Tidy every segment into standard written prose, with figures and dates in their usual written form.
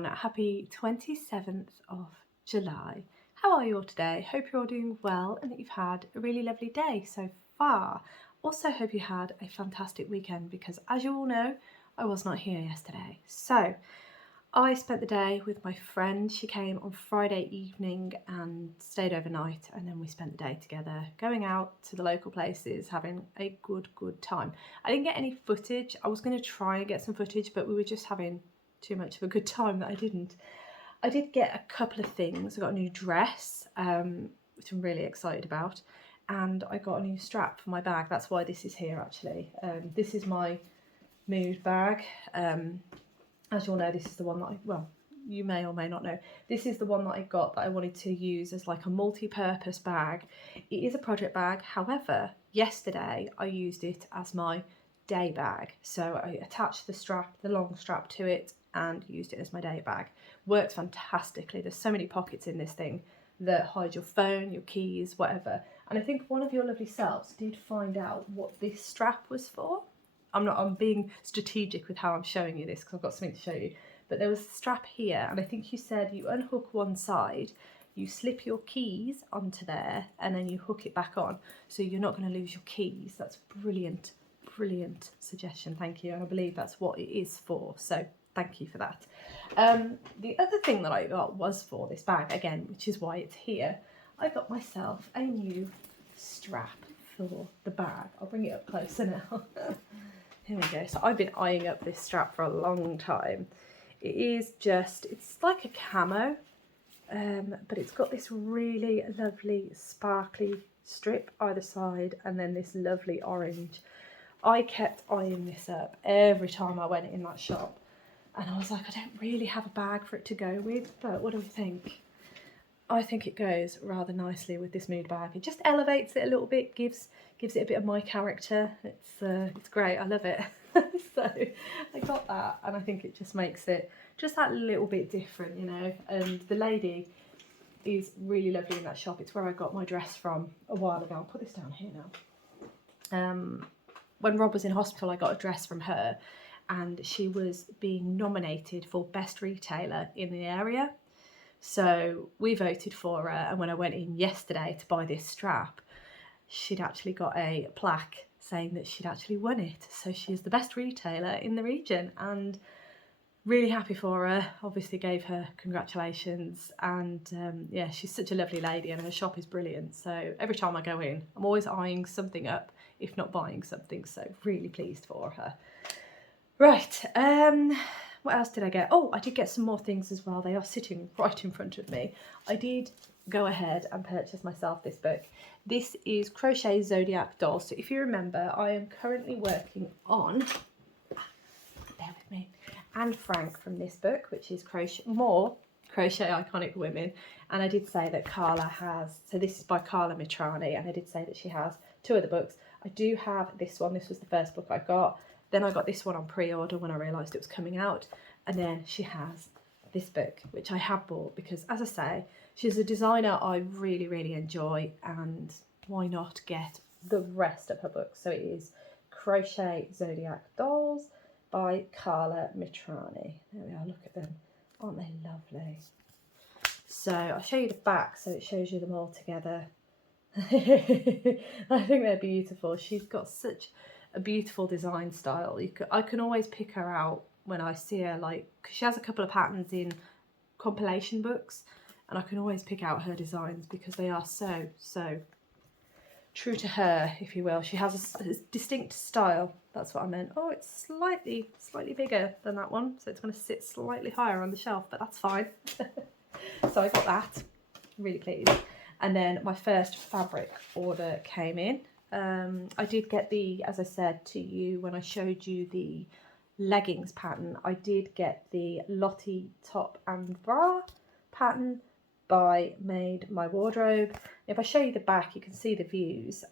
everyone, happy 27th of July. How are you all today? Hope you're all doing well and that you've had a really lovely day so far. Also hope you had a fantastic weekend because as you all know, I was not here yesterday. So I spent the day with my friend. She came on Friday evening and stayed overnight, and then we spent the day together going out to the local places, having a good time. I didn't get any footage. I was going to try and get some footage, but we were just having too much of a good time that I didn't. I did get a couple of things. I got a new dress, which I'm really excited about, and I got a new strap for my bag. That's why this is here actually. This is my mood bag. As you all know, this is the one that you may or may not know, this is the one that I got that I wanted to use as like a multi-purpose bag. It is a project bag, however, yesterday I used it as my day bag. So I attached the strap, the long strap to it, and used it as my day bag. Worked fantastically. There's so many pockets in this thing that hide your phone, your keys, whatever. And I think one of your lovely selves did find out what this strap was for. I'm being strategic with how I'm showing you this because I've got something to show you. But there was a strap here, and I think you said you unhook one side, you slip your keys onto there, and then you hook it back on. So you're not going to lose your keys. That's brilliant, brilliant suggestion. Thank you. And I believe that's what it is for. So thank you for that. The other thing that I got was for this bag, again, which is why it's here. I got myself a new strap for the bag. I'll bring it up closer now. Here we go. So I've been eyeing up this strap for a long time. It is just, it's like a camo, but it's got this really lovely sparkly strip either side and then this lovely orange. I kept eyeing this up every time I went in that shop, and I was like, I don't really have a bag for it to go with, but what do we think? I think it goes rather nicely with this mood bag. It just elevates it a little bit, gives it a bit of my character. It's great. I love it. So I got that, and I think it just makes it just that little bit different, you know. And the lady is really lovely in that shop. It's where I got my dress from a while ago. I'll put this down here now. When Rob was in hospital, I got a dress from her, and she was being nominated for best retailer in the area. So we voted for her, and when I went in yesterday to buy this strap, she'd actually got a plaque saying that she'd actually won it. So she is the best retailer in the region, and really happy for her. Obviously gave her congratulations, and yeah, she's such a lovely lady and her shop is brilliant. So every time I go in, I'm always eyeing something up, if not buying something. So really pleased for her. Right, what else did I get? Oh, I did get some more things as well. They are sitting right in front of me. I did go ahead and purchase myself this book. This is Crochet Zodiac Dolls. So if you remember, I am currently working on, bear with me, Anne Frank from this book, which is More Crochet Iconic Women. And I did say that Carla has, so this is by Carla Mitrani, and I did say that she has two other books. I do have this one. This was the first book I got. Then I got this one on pre-order when I realised it was coming out. And then she has this book, which I have bought because, as I say, she's a designer I really enjoy, and why not get the rest of her books? So it is Crochet Zodiac Dolls by Carla Mitrani. There we are, look at them. Aren't they lovely? So I'll show you the back so it shows you them all together. I think they're beautiful. She's got such a beautiful design style. I can always pick her out when I see her, like, because she has a couple of patterns in compilation books, and I can always pick out her designs because they are so true to her, if you will. She has a distinct style. That's what I meant. Oh, it's slightly bigger than that one, so it's going to sit slightly higher on the shelf, but that's fine. So I got that, really pleased. And then my first fabric order came in. I did get as I said to you when I showed you the leggings pattern, I did get the Lottie top and bra pattern by Made My Wardrobe. If I show you the back, you can see the views.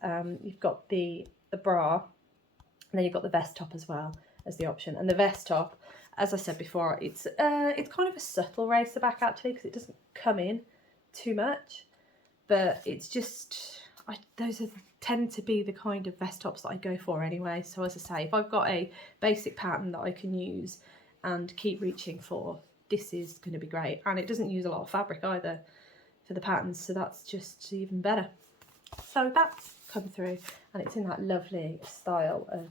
You've got the bra, and then you've got the vest top as well as the option. And the vest top, as I said before, it's kind of a subtle racer back actually, because it doesn't come in too much, but it's just, those tend to be the kind of vest tops that I go for anyway. So as I say, if I've got a basic pattern that I can use and keep reaching for, this is going to be great. And it doesn't use a lot of fabric either for the patterns, so that's just even better. So that's come through, and it's in that lovely style of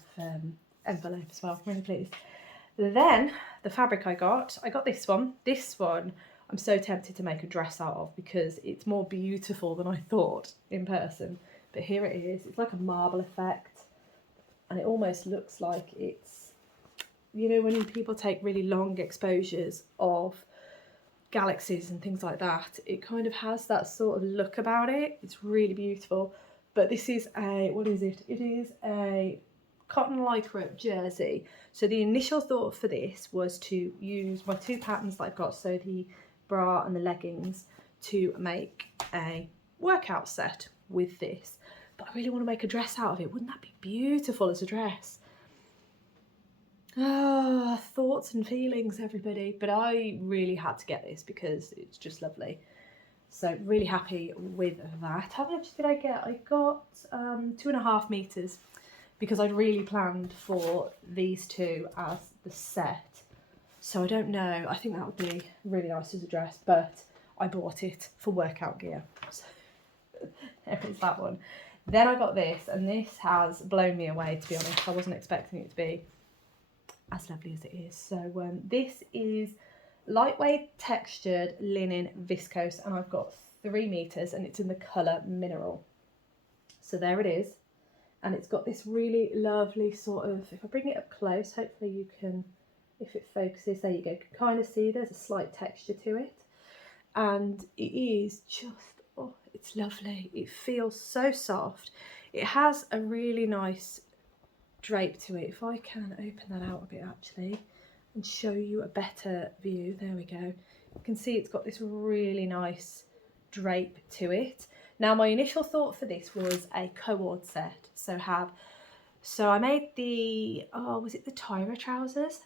envelope as well. Really pleased. Then the fabric I got this one. This one I'm so tempted to make a dress out of because it's more beautiful than I thought in person. But here it is. It's like a marble effect, and it almost looks like it's, you know, when people take really long exposures of galaxies and things like that, it kind of has that sort of look about it. It's really beautiful. But this is a, what is it? It is a cotton lycra jersey. So the initial thought for this was to use my two patterns that I've got, so the bra and the leggings, to make a workout set with this. But I really want to make a dress out of it. Wouldn't that be beautiful as a dress? Ah, thoughts and feelings, everybody. But I really had to get this because it's just lovely. So really happy with that. How much did I get? I got 2.5 meters because I'd really planned for these two as the set. So I don't know. I think that would be really nice as a dress, but I bought it for workout gear. So there is that one. Then I got this, and this has blown me away, to be honest. I wasn't expecting it to be as lovely as it is. So this is lightweight textured linen viscose, and I've got 3 meters, and it's in the colour mineral. So there it is, and it's got this really lovely sort of, if I bring it up close, hopefully you can, if it focuses, there you go, you can kind of see there's a slight texture to it, and it is just, oh, it's lovely. It feels so soft. It has a really nice drape to it. If I can open that out a bit actually and show you a better view, there we go. You can see it's got this really nice drape to it. Now my initial thought for this was a cord set. So I made the, oh, was it the Tyra trousers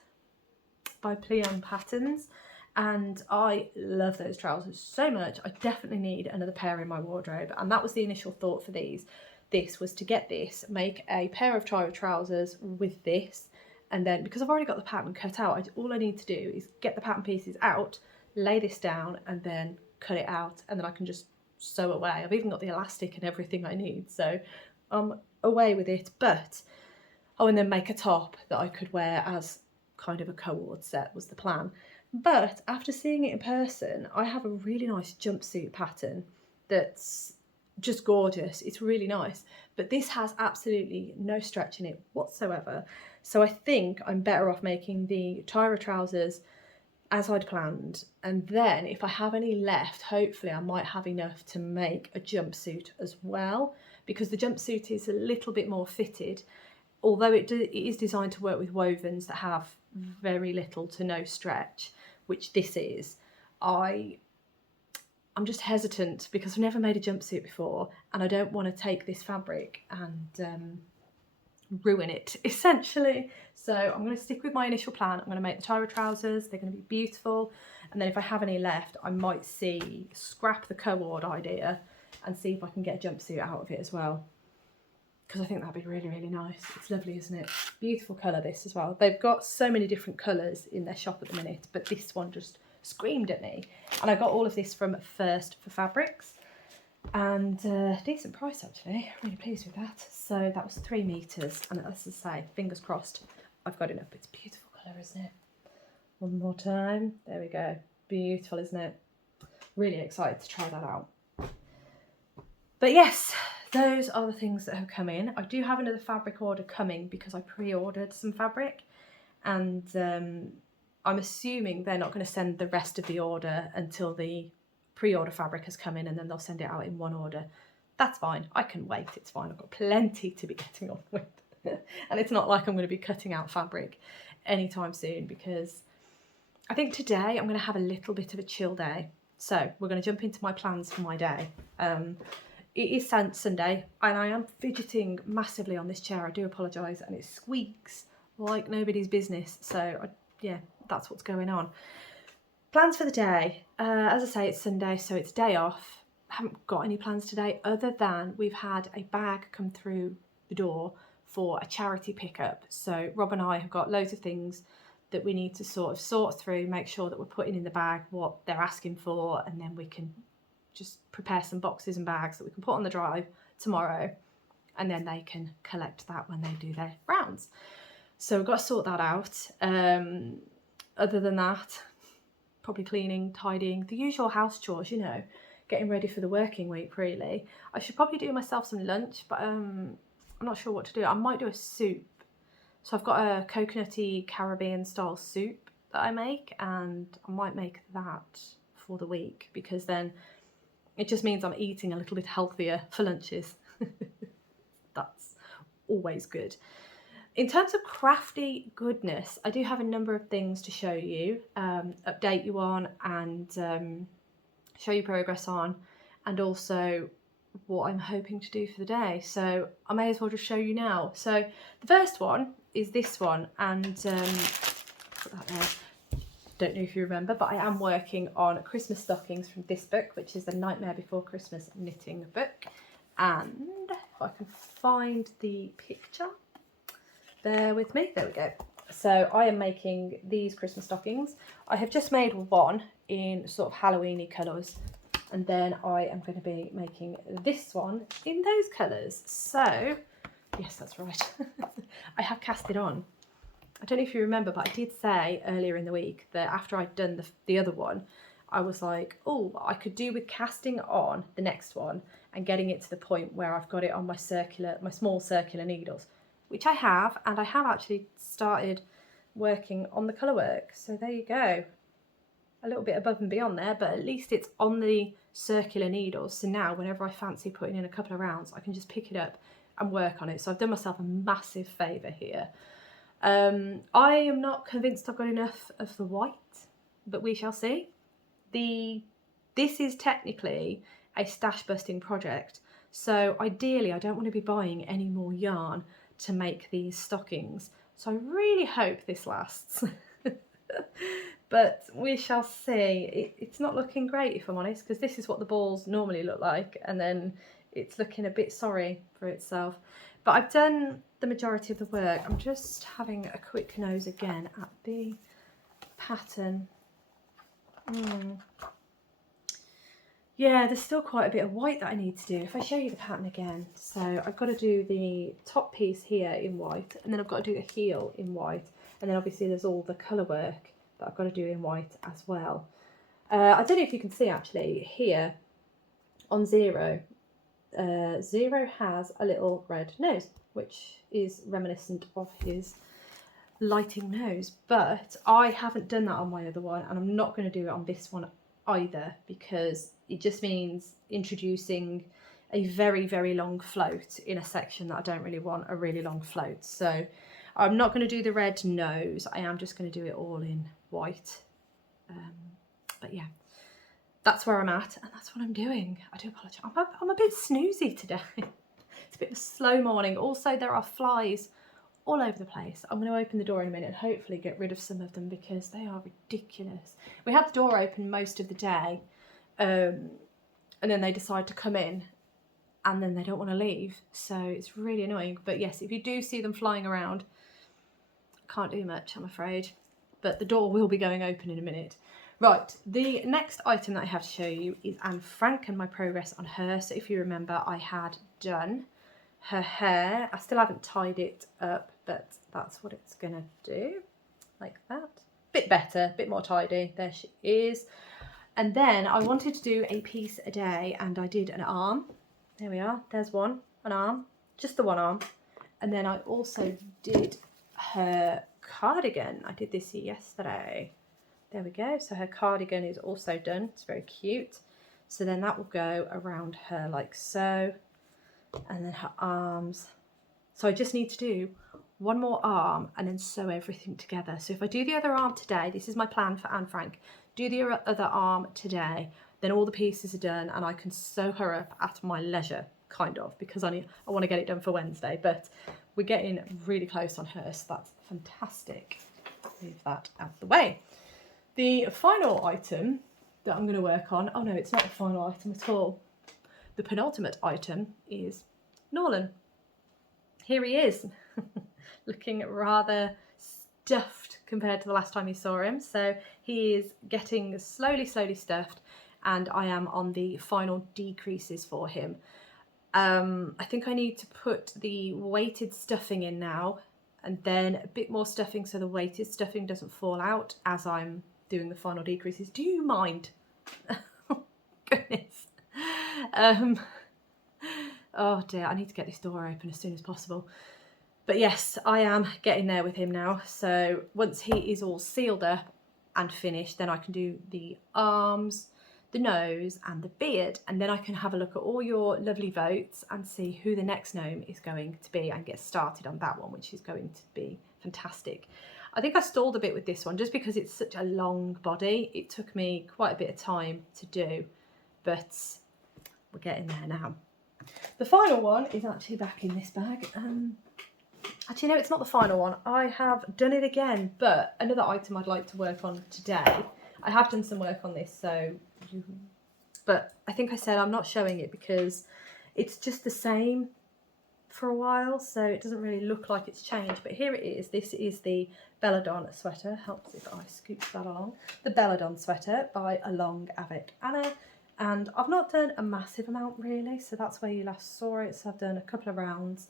by Pleon Patterns, and I love those trousers so much. I definitely need another pair in my wardrobe, and that was the initial thought for these. This was to get this, make a pair of Tyra trousers with this, and then because I've already got the pattern cut out, all I need to do is get the pattern pieces out, lay this down, and then cut it out, and then I can just sew away. I've even got the elastic and everything I need, so I'm away with it. But oh, and then make a top that I could wear as kind of a cord set was the plan. But after seeing it in person, I have a really nice jumpsuit pattern that's just gorgeous. It's really nice, but this has absolutely no stretch in it whatsoever. So I think I'm better off making the Tyra trousers as I'd planned, and then if I have any left, hopefully I might have enough to make a jumpsuit as well, because the jumpsuit is a little bit more fitted, although it is designed to work with wovens that have very little to no stretch, which this is. I'm just hesitant because I've never made a jumpsuit before, and I don't want to take this fabric and ruin it, essentially. So I'm going to stick with my initial plan. I'm going to make the Tyra trousers. They're going to be beautiful, and then if I have any left, I might scrap the cord idea and see if I can get a jumpsuit out of it as well, because I think that'd be really, really nice. It's lovely, isn't it? Beautiful colour, this as well. They've got so many different colours in their shop at the minute, but this one just screamed at me. And I got all of this from First for Fabrics, and decent price actually. Really pleased with that. So that was 3 meters, and as I say, fingers crossed I've got enough. It's a beautiful colour, isn't it? One more time. There we go. Beautiful, isn't it? Really excited to try that out. But yes, those are the things that have come in. I do have another fabric order coming because I pre-ordered some fabric, and I'm assuming they're not going to send the rest of the order until the pre-order fabric has come in, and then they'll send it out in one order. That's fine. I can wait. It's fine. I've got plenty to be getting on with. And it's not like I'm going to be cutting out fabric anytime soon, because I think today I'm going to have a little bit of a chill day. So we're going to jump into my plans for my day. It is Sunday, and I am fidgeting massively on this chair. I do apologise, and it squeaks like nobody's business. So yeah, that's what's going on. Plans for the day. As I say, it's Sunday, so it's day off. I haven't got any plans today other than we've had a bag come through the door for a charity pickup. So Rob and I have got loads of things that we need to sort of sort through, make sure that we're putting in the bag what they're asking for, and then we can just prepare some boxes and bags that we can put on the drive tomorrow, and then they can collect that when they do their rounds. So we've got to sort that out. Other than that, probably cleaning, tidying, the usual house chores, you know, getting ready for the working week really. I should probably do myself some lunch, but I'm not sure what to do. I might do a soup. So I've got a coconutty Caribbean style soup that I make, and I might make that for the week, because then it just means I'm eating a little bit healthier for lunches. That's always good. In terms of crafty goodness, I do have a number of things to show you, update you on, and show you progress on, and also what I'm hoping to do for the day. So I may as well just show you now. So the first one is this one, and put that there. Don't know if you remember, but I am working on Christmas stockings from this book, which is the Nightmare Before Christmas knitting book. And if I can find the picture, bear with me, there we go. So I am making these Christmas stockings. I have just made one in sort of Halloweeny colours, and then I am going to be making this one in those colours. So yes, that's right. I have cast it on. I don't know if you remember, but I did say earlier in the week that after I'd done the other one, I was like, oh, I could do with casting on the next one and getting it to the point where I've got it on my small circular needles, which I have, and I have actually started working on the colour work. So there you go. A little bit above and beyond there, but at least it's on the circular needles. So now whenever I fancy putting in a couple of rounds, I can just pick it up and work on it. So I've done myself a massive favour here. I am not convinced I've got enough of the white, but we shall see. This is technically a stash busting project. So ideally I don't want to be buying any more yarn to make these stockings. So I really hope this lasts. But we shall see. It's not looking great, if I'm honest, because this is what the balls normally look like, and then it's looking a bit sorry for itself. But I've done the majority of the work. I'm just having a quick nose again at the pattern. Yeah, there's still quite a bit of white that I need to do. If I show you the pattern again, so I've got to do the top piece here in white, and then I've got to do the heel in white, and then obviously there's all the colour work that I've got to do in white as well. I don't know if you can see actually here on Zero. Zero has a little red nose, which is reminiscent of his lighting nose, but I haven't done that on my other one, and I'm not going to do it on this one either, because it just means introducing a very, very long float in a section that I don't really want a really long float. So I'm not going to do the red nose. I am just going to do it all in white. But yeah, that's where I'm at, and that's what I'm doing. I do apologise. I'm a bit snoozy today. It's a bit of a slow morning. Also, there are flies all over the place. I'm going to open the door in a minute and hopefully get rid of some of them, because they are ridiculous. We have the door open most of the day, and then they decide to come in, and then they don't want to leave. So it's really annoying. But yes, if you do see them flying around, I can't do much, I'm afraid. But the door will be going open in a minute. Right, the next item that I have to show you is Anne Frank and my progress on her. So if you remember, I had done her hair. I still haven't tied it up, but that's what it's gonna do, like that. Bit better, bit more tidy. There she is. And then I wanted to do a piece a day, and I did an arm. There we are, there's one, an arm, just the one arm. And then I also did her cardigan. I did this yesterday. There we go. So her cardigan is also done. It's very cute. So then that will go around her like so. And then her arms. So I just need to do one more arm and then sew everything together. So if I do the other arm today, this is my plan for Anne Frank, do the other arm today, then all the pieces are done and I can sew her up at my leisure, kind of, because I want to get it done for Wednesday, but we're getting really close on her, so that's fantastic. Move that out the way. The final item that I'm going to work on, oh no, it's not the final item at all. The penultimate item is Norland. Here he is, looking rather stuffed compared to the last time you saw him. So he is getting slowly stuffed, and I am on the final decreases for him. I think I need to put the weighted stuffing in now, and then a bit more stuffing so the weighted stuffing doesn't fall out as I'm doing the final decreases. Do you mind? Oh, goodness. Oh dear, I need to get this door open as soon as possible. But yes, I am getting there with him now. So once he is all sealed up and finished, then I can do the arms, the nose and the beard, and then I can have a look at all your lovely votes and see who the next gnome is going to be and get started on that one, which is going to be fantastic. I think I stalled a bit with this one just because it's such a long body. It took me quite a bit of time to do, but we're getting there now. The final one is actually back in this bag. Actually, no, it's not the final one. I have done it again, but another item I'd like to work on today. I have done some work on this, but I think I said I'm not showing it because it's just the same for a while, so it doesn't really look like it's changed. But here it is. This is the Belladon sweater. Helps if I scoop that along. The Belladon sweater by Along Avec Anna. And I've not done a massive amount really, so that's where you last saw it. So I've done a couple of rounds.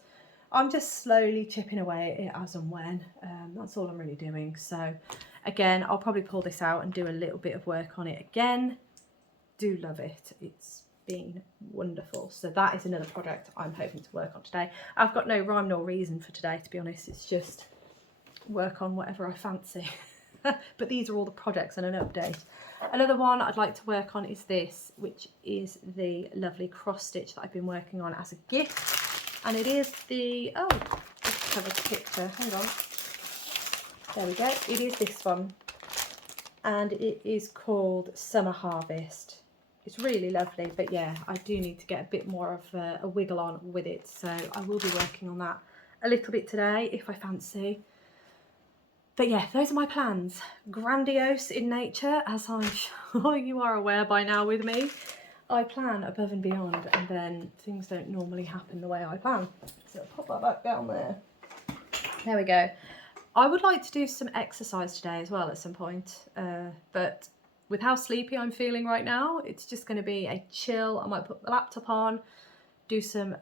I'm just slowly chipping away at it as and when. That's all I'm really doing. So again, I'll probably pull this out and do a little bit of work on it again. Do love it. It's been wonderful. So that is another project I'm hoping to work on today. I've got no rhyme nor reason for today, to be honest. It's just work on whatever I fancy. But these are all the projects and an update. Another one I'd like to work on is this, which is the lovely cross stitch that I've been working on as a gift. And it is the, oh, let's have a picture, hang on. There we go, it is this one. And it is called Summer Harvest. It's really lovely, but yeah, I do need to get a bit more of a wiggle on with it. So I will be working on that a little bit today if I fancy. But yeah, those are my plans. Grandiose in nature, as I'm sure you are aware by now with me. I plan above and beyond, and then things don't normally happen the way I plan. So I'll pop that back down there. There we go. I would like to do some exercise today as well at some point, but with how sleepy I'm feeling right now, it's just going to be a chill. I might put the laptop on, do some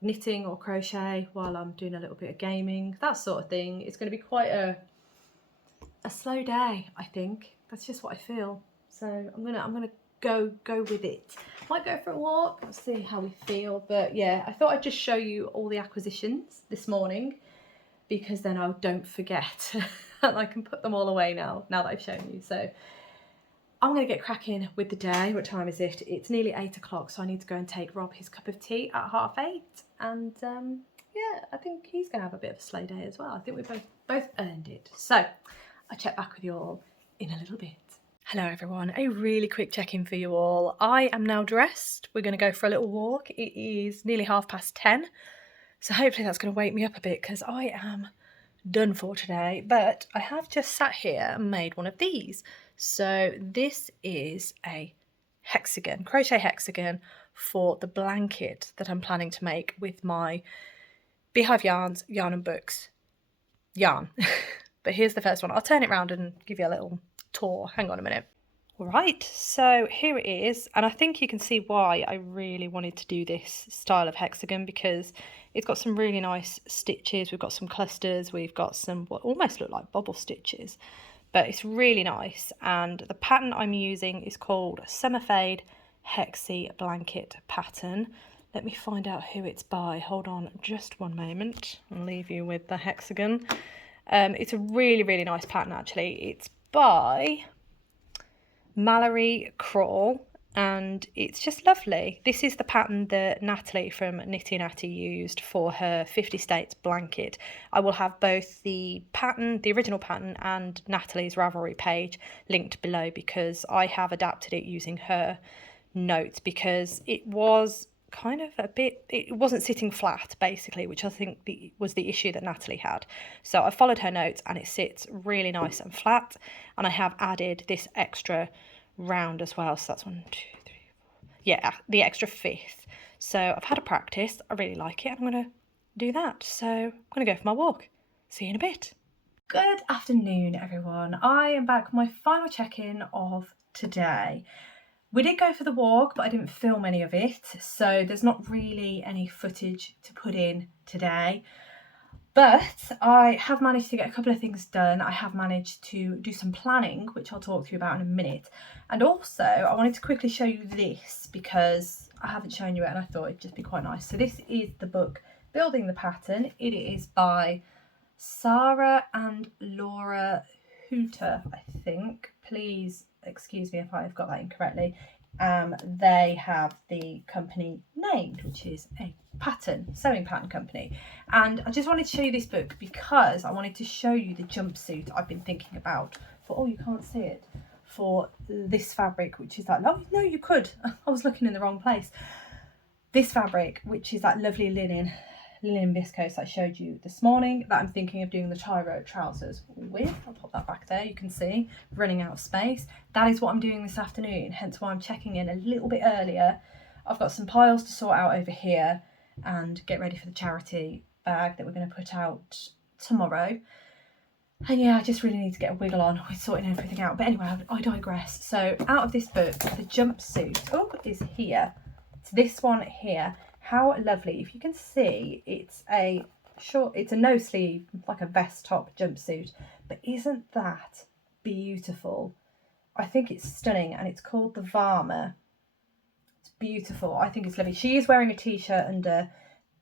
knitting or crochet while I'm doing a little bit of gaming, that sort of thing. It's going to be quite a slow day, I think. That's just what I feel. So I'm gonna go with it. Might go for a walk, let's see how we feel. But yeah, I thought I'd just show you all the acquisitions this morning, because then I don't forget and I can put them all away now that I've shown you. So I'm going to get cracking with the day. What time is it? It's nearly 8 o'clock, so I need to go and take Rob his cup of tea at 8:30. And yeah, I think he's going to have a bit of a slow day as well. I think we both earned it. So I'll check back with you all in a little bit. Hello everyone, a really quick check-in for you all. I am now dressed. We're going to go for a little walk. It is nearly 10:30. So hopefully that's going to wake me up a bit, because I am done for today. But I have just sat here and made one of these. So this is a hexagon, crochet hexagon for the blanket that I'm planning to make with my Beehive Yarns, Yarn and Books yarn. But here's the first one. I'll turn it around and give you a little tour. Hang on a minute. All right, so here it is, and I think you can see why I really wanted to do this style of hexagon, because it's got some really nice stitches. We've got some clusters, we've got some what almost look like bobble stitches, but it's really nice. And the pattern I'm using is called Summer Fade Hexi Blanket Pattern. Let me find out who it's by. Hold on just one moment. I'll leave you with the hexagon. It's a really, really nice pattern actually. It's by Mallory Crawl, and it's just lovely. This is the pattern that Natalie from Nitty Natty used for her 50 States blanket. I will have both the pattern, the original pattern, and Natalie's Ravelry page linked below, because I have adapted it using her notes, because it was kind of a bit, it wasn't sitting flat basically, which I think was the issue that Natalie had. So I followed her notes and it sits really nice and flat, and I have added this extra round as well. So that's 1, 2, 3, 4, yeah, the extra 5th. So I've had a practice, I really like it. I'm going to do that. So I'm going to go for my walk. See you in a bit. Good afternoon, everyone. I am back with my final check-in of today. We did go for the walk, but I didn't film any of it, so there's not really any footage to put in today. But I have managed to get a couple of things done. I have managed to do some planning, which I'll talk to you about in a minute. And also, I wanted to quickly show you this because I haven't shown you it and I thought it'd just be quite nice. So this is the book Building the Pattern. It is by Sarah and Laura Hooter, I think. Please excuse me if I've got that incorrectly. They have the company named, which is a sewing pattern company. And I just wanted to show you this book because I wanted to show you the jumpsuit I've been thinking about for, oh, you can't see it, for this fabric, which is that, no, you could. I was looking in the wrong place. This fabric, which is that lovely linen viscose I showed you this morning, that I'm thinking of doing the tyro trousers with. I'll pop that back there, you can see, running out of space. That is what I'm doing this afternoon, hence why I'm checking in a little bit earlier. I've got some piles to sort out over here and get ready for the charity bag that we're going to put out tomorrow. And yeah, I just really need to get a wiggle on with sorting everything out. But anyway, I digress. So out of this book, the jumpsuit, is here. It's this one here. How lovely. If you can see, it's a no sleeve, like a vest top jumpsuit, but isn't that beautiful? I think it's stunning, and it's called the Varma. It's beautiful. I think it's lovely. She is wearing a t-shirt under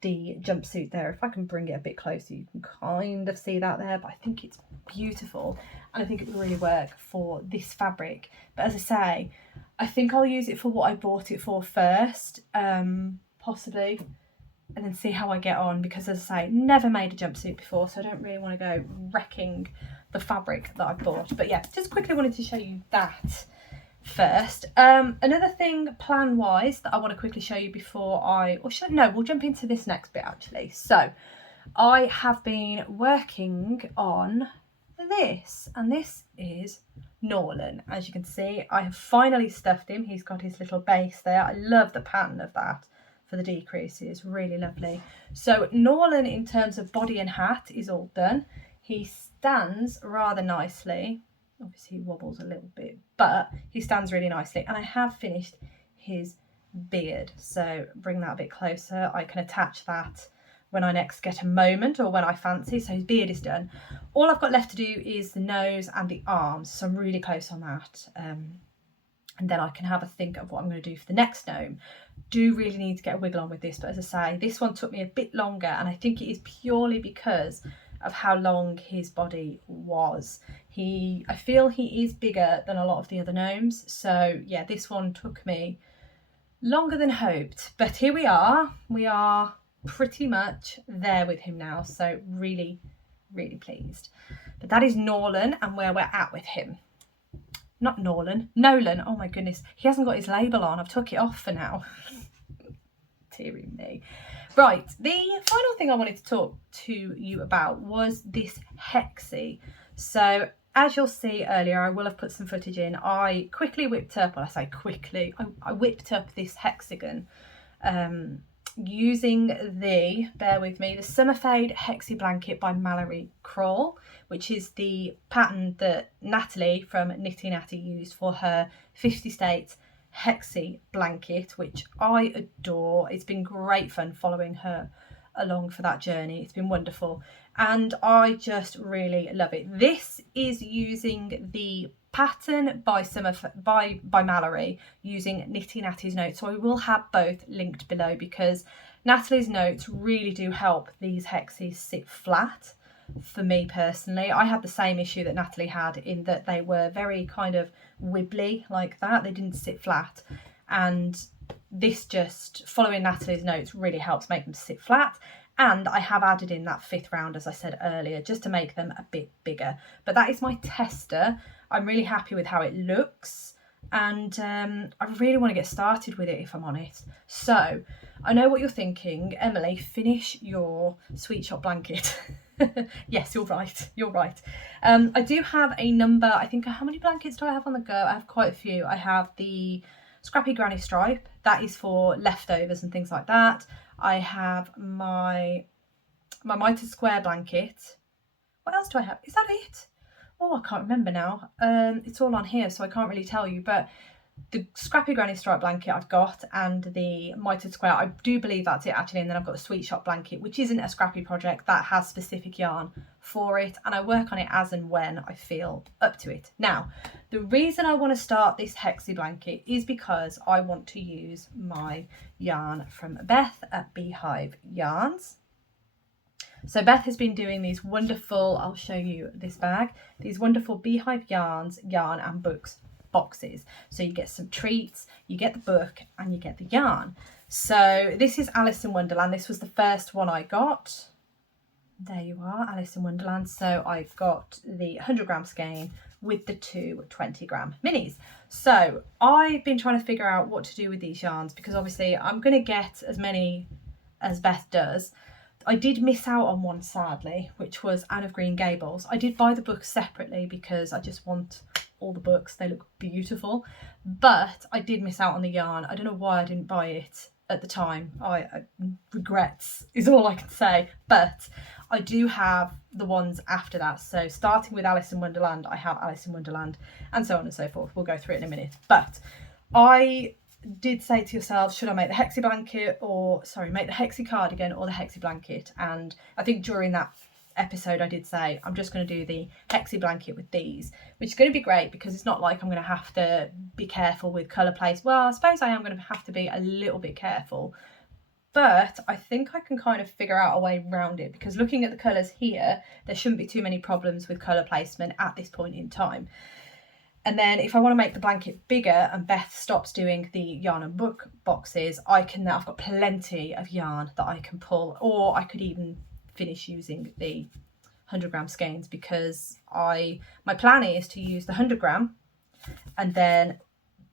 the jumpsuit there. If I can bring it a bit closer, you can kind of see that there, but I think it's beautiful, and I think it would really work for this fabric. But as I say, I think I'll use it for what I bought it for first, possibly, and then see how I get on, because as I say, never made a jumpsuit before, so I don't really want to go wrecking the fabric that I bought. But yeah, just quickly wanted to show you that first. Another thing plan wise that I want to quickly show you before we'll jump into this next bit actually. So I have been working on this, and this is Norland. As you can see, I have finally stuffed him. He's got his little base there. I love the pattern of that for the decrease. It's really lovely. So Norland, in terms of body and hat, is all done. He stands rather nicely. Obviously he wobbles a little bit, but he stands really nicely. And I have finished his beard, so bring that a bit closer. I can attach that when I next get a moment or when I fancy. So his beard is done. All I've got left to do is the nose and the arms, so I'm really close on that. And then I can have a think of what I'm going to do for the next gnome. Do really need to get a wiggle on with this, but as I say, this one took me a bit longer, and I think it is purely because of how long his body was. I feel he is bigger than a lot of the other gnomes, so yeah, this one took me longer than hoped, but here we are pretty much there with him now, so really pleased. But that is Norland and where we're at with him. Not Nolan, oh my goodness, he hasn't got his label on. I've took it off for now. Teary me. Right, the final thing I wanted to talk to you about was this hexie. So as you'll see earlier, I will have put some footage in. I quickly whipped up, well I say quickly, I whipped up this hexagon using bear with me, the Summer Fade Hexie Blanket by Mallory Crawl, which is the pattern that Natalie from Nitty Natty used for her 50 States Hexie blanket, which I adore. It's been great fun following her along for that journey. It's been wonderful, and I just really love it. This is using the pattern by Mallory, using Nitty Natty's notes, so I will have both linked below, because Natalie's notes really do help these hexies sit flat. For me personally, I had the same issue that Natalie had, in that they were very kind of wibbly like that. They didn't sit flat, and this, just following Natalie's notes, really helps make them sit flat. And I have added in that 5th round, as I said earlier, just to make them a bit bigger. But that is my tester. I'm really happy with how it looks, and I really want to get started with it, if I'm honest. So I know what you're thinking, Emily, finish your sweet shop blanket. Yes, you're right. I do have a number. I think, how many blankets do I have on the go? I have quite a few. I have the Scrappy Granny Stripe, that is for leftovers and things like that. I have my mitre square blanket, What else do I have? Is that it? Oh, I can't remember now. It's all on here, so I can't really tell you, but the Scrappy Granny Stripe blanket I've got, and the Mitered Square, I do believe that's it actually. And then I've got the Sweet Shop blanket, which isn't a scrappy project, that has specific yarn for it, and I work on it as and when I feel up to it. Now, the reason I want to start this Hexy blanket is because I want to use my yarn from Beth at Beehive Yarns. So Beth has been doing these wonderful, I'll show you this bag, these wonderful Beehive Yarns, yarn and books boxes. So you get some treats, you get the book, and you get the yarn. So this is Alice in Wonderland. This was the first one I got. There you are, Alice in Wonderland. So I've got the 100-gram skein with the two 20-gram minis. So I've been trying to figure out what to do with these yarns, because obviously I'm going to get as many as Beth does. I did miss out on one, sadly, which was Anne of Green Gables. I did buy the books separately because I just want all the books. They look beautiful. But I did miss out on the yarn. I don't know why I didn't buy it at the time. I regrets is all I can say. But I do have the ones after that. So starting with Alice in Wonderland, I have Alice in Wonderland, and so on and so forth. We'll go through it in a minute. But I did say to yourselves, should I make the Hexy blanket, or make the Hexy cardigan or the Hexy blanket? And I think during that episode I did say I'm just going to do the Hexy blanket with these, which is going to be great because it's not like I'm going to have to be careful with colour place. Well, I suppose I am going to have to be a little bit careful, but I think I can kind of figure out a way around it, because looking at the colours here, there shouldn't be too many problems with colour placement at this point in time. And then if I want to make the blanket bigger and Beth stops doing the yarn and book boxes, I've got plenty of yarn that I can pull, or I could even finish using the 100-gram skeins, because my plan is to use the 100-gram and then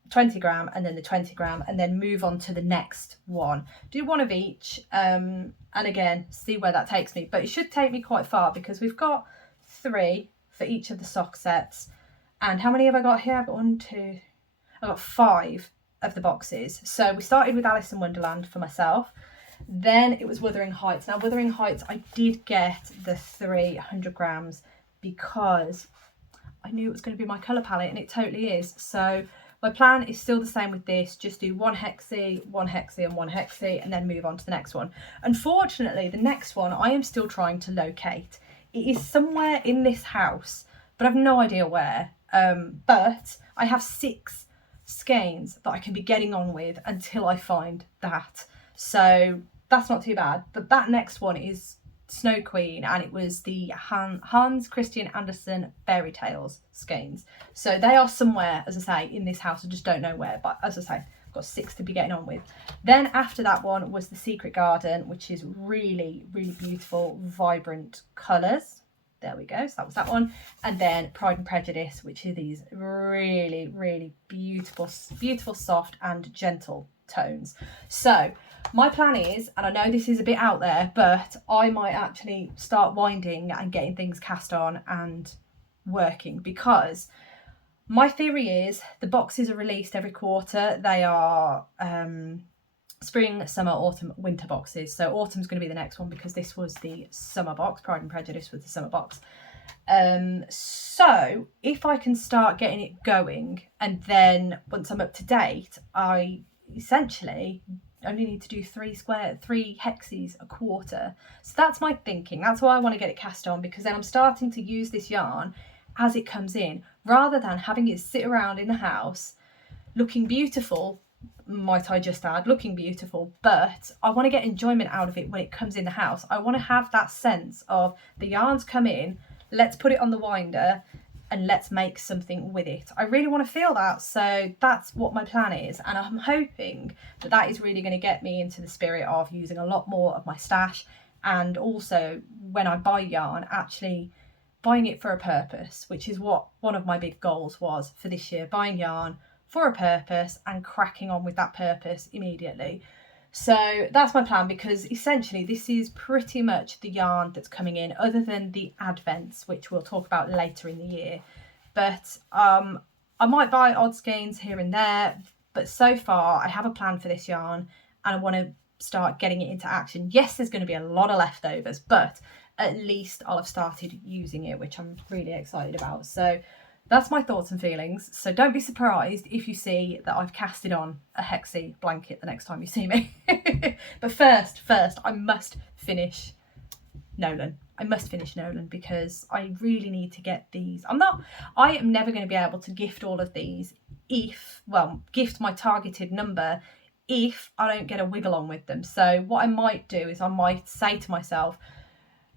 20-gram and then the 20-gram, and then move on to the next one. Do one of each, and again, see where that takes me. But it should take me quite far, because we've got 3 for each of the sock sets. And how many have I got here? I've got 5 of the boxes. So we started with Alice in Wonderland for myself. Then it was Wuthering Heights. Now Wuthering Heights, I did get the 300 grams because I knew it was going to be my colour palette, and it totally is. So my plan is still the same with this, just do one hexy and one hexy, and then move on to the next one. Unfortunately, the next one I am still trying to locate. It is somewhere in this house, but I've no idea where. But I have 6 skeins that I can be getting on with until I find that. So that's not too bad. But that next one is Snow Queen, and it was the Hans Christian Andersen Fairy Tales skeins. So they are somewhere, as I say, in this house. I just don't know where, but as I say, I've got 6 to be getting on with. Then after that one was the Secret Garden, which is really, really beautiful, vibrant colours. There we go, so that was that one. And then Pride and Prejudice, which are these really, really beautiful, beautiful, soft and gentle tones. So my plan is, and I know this is a bit out there, but I might actually start winding and getting things cast on and working, because my theory is the boxes are released every quarter. They are spring, summer, autumn, winter boxes. So autumn's going to be the next one, because this was the summer box. Pride and Prejudice was the summer box. So if I can start getting it going, and then once I'm up to date, I essentially only need to do 3 hexes a quarter. So that's my thinking. That's why I want to get it cast on, because then I'm starting to use this yarn as it comes in, rather than having it sit around in the house looking beautiful, might I just add, looking beautiful, but I want to get enjoyment out of it when it comes in the house. I want to have that sense of the yarns come in, let's put it on the winder and let's make something with it. I really want to feel that, so that's what my plan is, and I'm hoping that that is really going to get me into the spirit of using a lot more of my stash, and also when I buy yarn, actually buying it for a purpose, which is what one of my big goals was for this year, buying yarn for a purpose and cracking on with that purpose immediately. So that's my plan, because essentially this is pretty much the yarn that's coming in, other than the advents, which we'll talk about later in the year. But I might buy odd skeins here and there, but so far I have a plan for this yarn, and I want to start getting it into action. Yes, there's going to be a lot of leftovers, but at least I'll have started using it, which I'm really excited about. So that's my thoughts and feelings. So don't be surprised if you see that I've casted on a Hexie blanket the next time you see me. But first, I must finish Nolan. I must finish Nolan because I really need to get these. I am never going to be able to gift all of these gift my targeted number if I don't get a wiggle on with them. So what I might do is I might say to myself,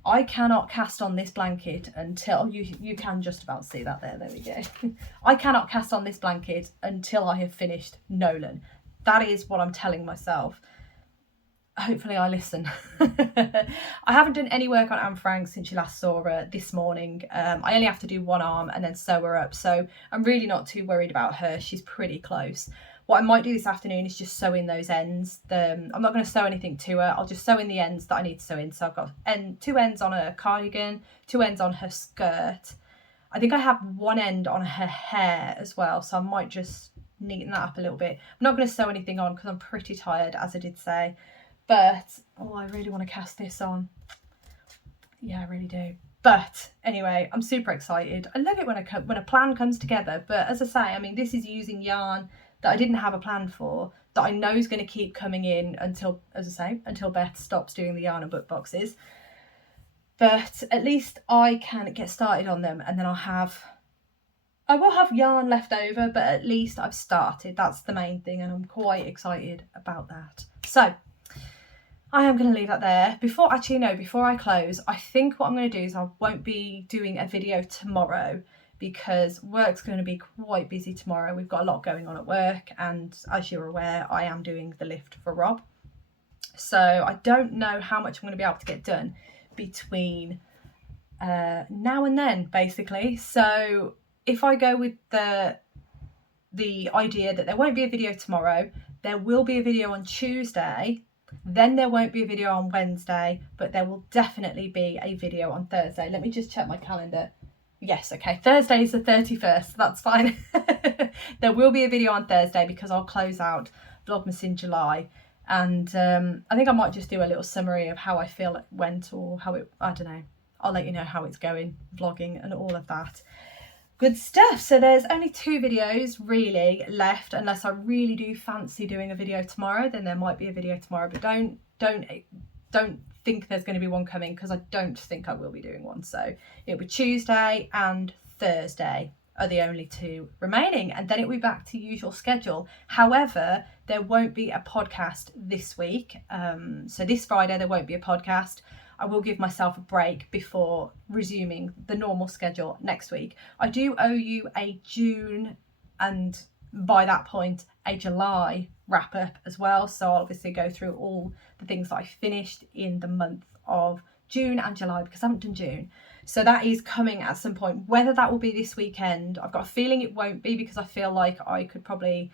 I cannot cast on this blanket until, you can just about see that there we go. I cannot cast on this blanket until I have finished Nolan. That is what I'm telling myself. Hopefully I listen. I haven't done any work on Anne Frank since you last saw her this morning. I only have to do one arm and then sew her up, so I'm really not too worried about her. She's pretty close. What I might do this afternoon is just sew in those ends. I'm not going to sew anything to her. I'll just sew in the ends that I need to sew in. So I've got two ends on her cardigan, 2 ends on her skirt. I think I have one end on her hair as well, so I might just neaten that up a little bit. I'm not going to sew anything on because I'm pretty tired, as I did say. But, oh, I really want to cast this on. Yeah, I really do. But anyway, I'm super excited. I love it when a plan comes together. But as I say, I mean, this is using yarn that I didn't have a plan for, that I know is going to keep coming in until, as I say, until Beth stops doing the yarn and book boxes. But at least I can get started on them, and then I will have yarn left over, but at least I've started. That's the main thing, and I'm quite excited about that. So I am going to leave that there. Before I close, I think what I'm going to do is I won't be doing a video tomorrow because work's going to be quite busy tomorrow. We've got a lot going on at work, and as you're aware, I am doing the lift for Rob. So I don't know how much I'm going to be able to get done between now and then, basically. So if I go with the idea that there won't be a video tomorrow, there will be a video on Tuesday, then there won't be a video on Wednesday, but there will definitely be a video on Thursday. Let me just check my calendar. Yes, okay, Thursday is the 31st, that's fine. There will be a video on Thursday because I'll close out Vlogmas in July, and I think I might just do a little summary of how I feel it went, or how it, I don't know, I'll let you know how it's going, vlogging and all of that. Good stuff. So there's only 2 videos really left, unless I really do fancy doing a video tomorrow, then there might be a video tomorrow, but don't think there's going to be one coming, because I don't think I will be doing one. So it'll be Tuesday and Thursday are the only 2 remaining, and then it'll be back to usual schedule. However, there won't be a podcast this week. So this Friday there won't be a podcast. I will give myself a break before resuming the normal schedule next week. I do owe you a June, and by that point a July wrap up as well. So I'll obviously go through all the things that I finished in the month of June and July, because I haven't done June. So that is coming at some point. Whether that will be this weekend, I've got a feeling it won't be, because I feel like I could probably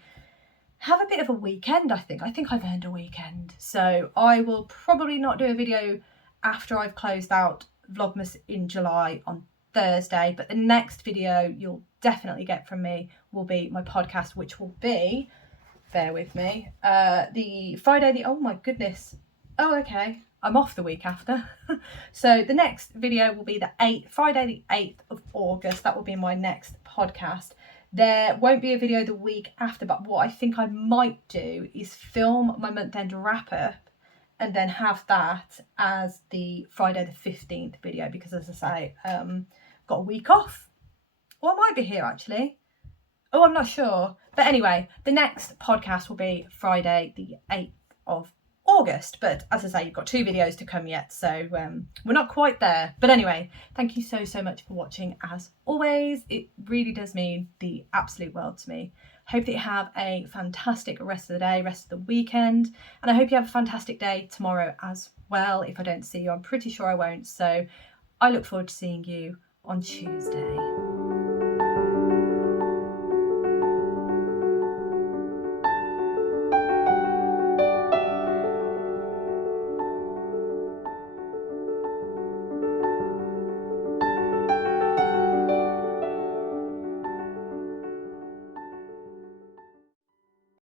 have a bit of a weekend. I think I've earned a weekend. So I will probably not do a video after I've closed out Vlogmas in July on Thursday, but the next video you'll definitely get from me will be my podcast, which will be, bear with me, the Friday, oh my goodness, oh okay, I'm off the week after. So the next video will be Friday the 8th of August. That will be my next podcast. There won't be a video the week after, but what I think I might do is film my month-end wrap-up and then have that as the Friday the 15th video, because as I say, got a week off. Or I might be here actually. Oh, I'm not sure. But anyway, the next podcast will be Friday the 8th of August. But as I say, you've got 2 videos to come yet, so we're not quite there. But anyway, thank you so much for watching as always. It really does mean the absolute world to me. Hope that you have a fantastic rest of the day, rest of the weekend, and I hope you have a fantastic day tomorrow as well. If I don't see you, I'm pretty sure I won't, so I look forward to seeing you on Tuesday.